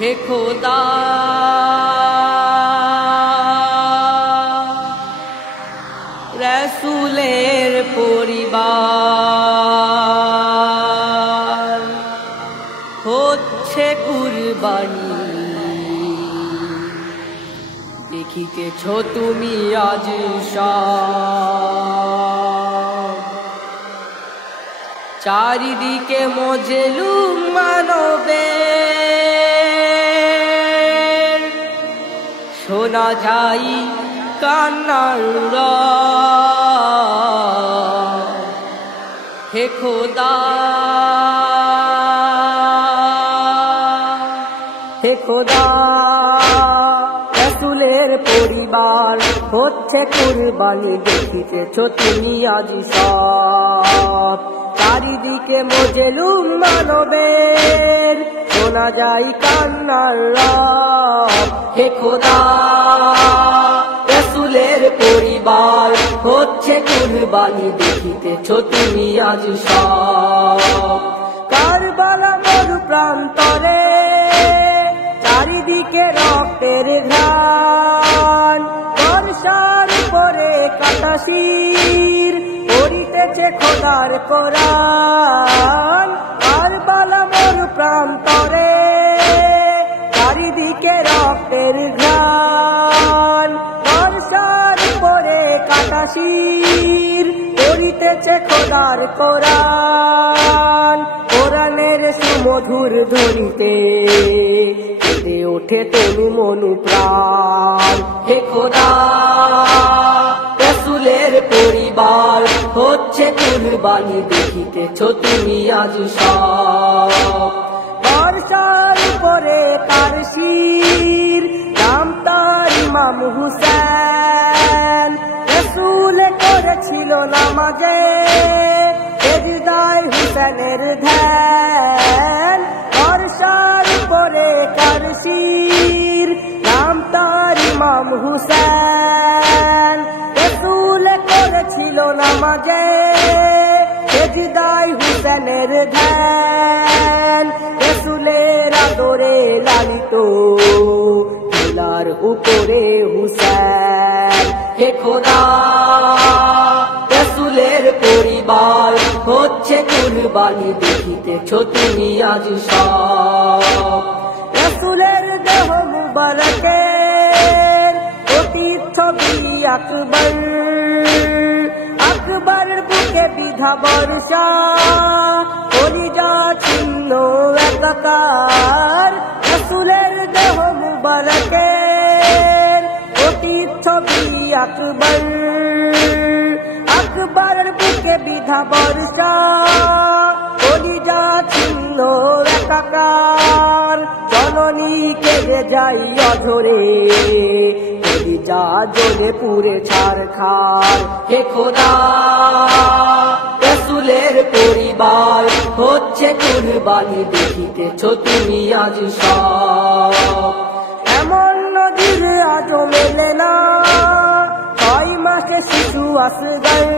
हे खुदा रसूलेर পরিবার হচ্ছে কুরবানি দেখিতেছ তুমি আজ সব চারিদিকে মজলুম মানবে শোনা যায় কান্নার হে খোদা হে খোদা রাসূলের পরিবার হচ্ছে কুরবানি দেখিতেছ তুমি আজ সব চারিদিকে মজলুম মানবের শোনা যায় কান্নার রব হে খোদা রাসূলের পরিবার হচ্ছে কুরবানি দেখিতেছ তুমি আজ সব কারবালা মরু প্রান্তরে চারিদিকে রক্তের ঘ্রাণ বর্ষার উপরে কাটা শির পড়িতেছে খোদার কোরআন কারবালা মরু প্রান্তরে চারিদিকে রক্তের ঘ্রাণ বর্ষার উপরে কাটা শির পড়িতেছে খোদার কোরআন কোরআনের সুমধুর ধ্বনিতে কেঁদে ওঠে তনু মনু প্রাণ হে খোদা রাসূলের পরিবার হচ্ছে কুরবানি দেখিতেছ তুমি আজ সব বর্ষার উপরে তার শির নাম তার ইমাম হুসেন রাসূল করেছিল নামাজে সেজদায় হুসেনের ধ্যান বর্ষার উপরে তার শির নাম তার ইমাম হুসেন রাসূল করেছিল নামাজে সেজদায় হুসেনের ধ্যান রাসূলের আদরে লালিত তুলার উপরে হুসেন হে খোদা রাসূলের পরিবার হচ্ছে কুরবানি দেখিতেছ তুমি আজ সব রাসূলের দেহ মুবারকের অতীত ছবি আকবর আকবরের বুকে বিধা বর্ষা কলিজা ছিন্ন একাকার রাসূলের দেহ মুবারকের অতীত ছবি আকবর আকবরের বুকে বিধা বর্ষা কলিজা ছিন্ন একাকার জননী কেঁদে যাই অঝরে কলিজা জ্বলে পুড়ে ছারখার হে খোদা রাসূলের পরিবার হচ্ছে কুরবানি দেখিতেছ তুমি আজ সব এমন নদীর আজ মেলে না 6 মাসে শিশু আসগর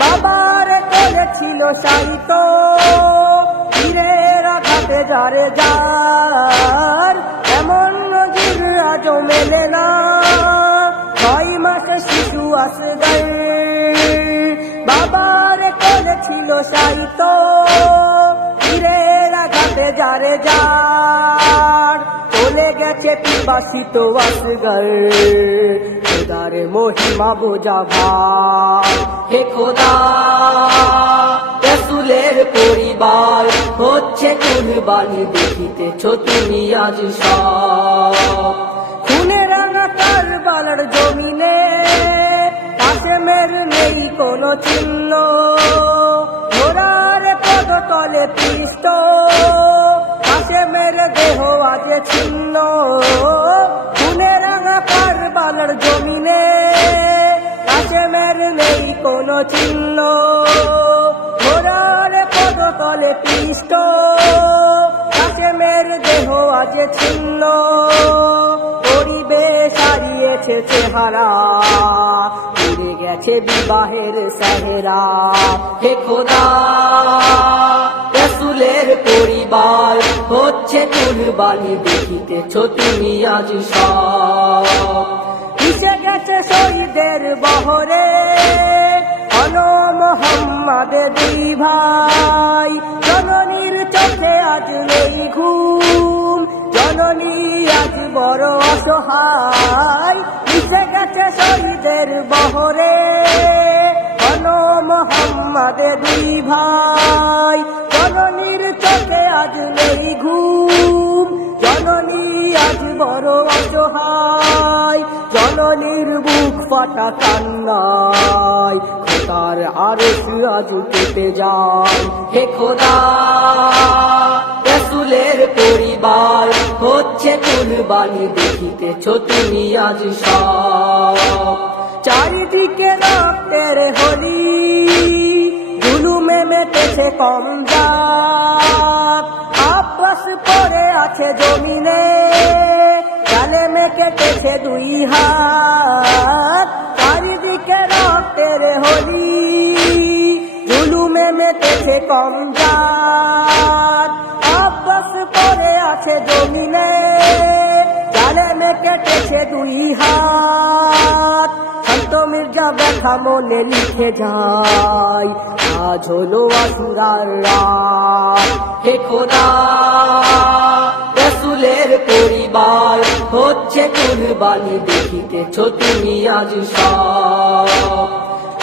বাবার কোলে ছিল শায়িত তীরের আঘাতে যারে যার এমন নদীর আজ মেলে না 6 মাসে শিশু আসগর বাবার কোলে ছিল শায়িত তীরের আঘাতে যারে যার চলে গেছে পিপাসিত আসগর খোদার মহিমা বোঝা ভার হে খোদা রাসূলের পরিবার হচ্ছে কুরবানি দেখিতেছ তুমি আজ সব খুনে রাঙা কারবালার জমিনে কাসেমের নেই কোনো চিহ্ন ঘোড়ার পদতলে পিষ্ট কাসেমের দেহ আজ ছিন্ন খুনে রাঙা কারবালার জমিনে কাসেমের নেই কোনো চিহ্ন ঘোড়ার পদতলে পিষ্ট কাসেমের দেহ আজ ছিন্ন পরিবেশ হারিয়েছে চেহারা পুড়ে গেছে বিবাহের সেহরা হে খোদা রাসূলের পরিবার হচ্ছে কুরবানি দেখিতেছ তুমি আজ সব। মিশে গেছে শহীদের বহরে অন মোহাম্মদ দুই ভাই, জননীর চোখে আজ নেই ঘুম, জননী আজ বড় অসহায়। মিশে গেছে শহীদের বহরে অন মোহাম্মদ দুই ভাই, জননীর চোখে আজ নেই ঘুম, জননী আজ বড় অসহায়। জননীর বুক ফাটা কান্নায় খোদার আরশ আজ কেঁপে যায়। হে খোদা, রাসূলের পরিবার হচ্ছে কুরবানি দেখিতেছ তুমি আজ সব। চারিদিকে রক্তের হোলি, জুলুমে মেতেছে কম জাত, আব্বাস পড়ে আছে জমিনে, জালেমে কেটেছে দুই হাত। চারিদিকে রক্তের হোলি, জুলুমে মেতেছে কম জাত, আব্বাস পড়ে আছে জমিনে, জালেমে কেটেছে দুই হাত। সন্ত মির্জা ব্যথা মনে লিখে যায়, আজ হলো আশুরার রাত। হে খোদা, রাসূলের পরিবার হচ্ছে কুরবানি দেখিতেছ তুমি আজ সব।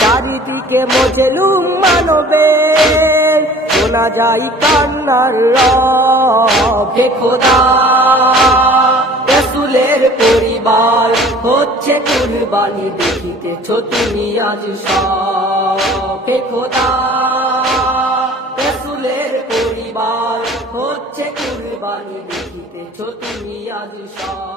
চারিদিকে মজলুম মানবের শোনা যায় কান্নার রব। হে খোদা, রাসূলের পরিবার হচ্ছে কুরবানি দেখিতেছ তুমি আজ সব। হে খোদা, রাসূলের পরিবার হচ্ছে কুরবানি দেখিতেছ তুমি আজ সব।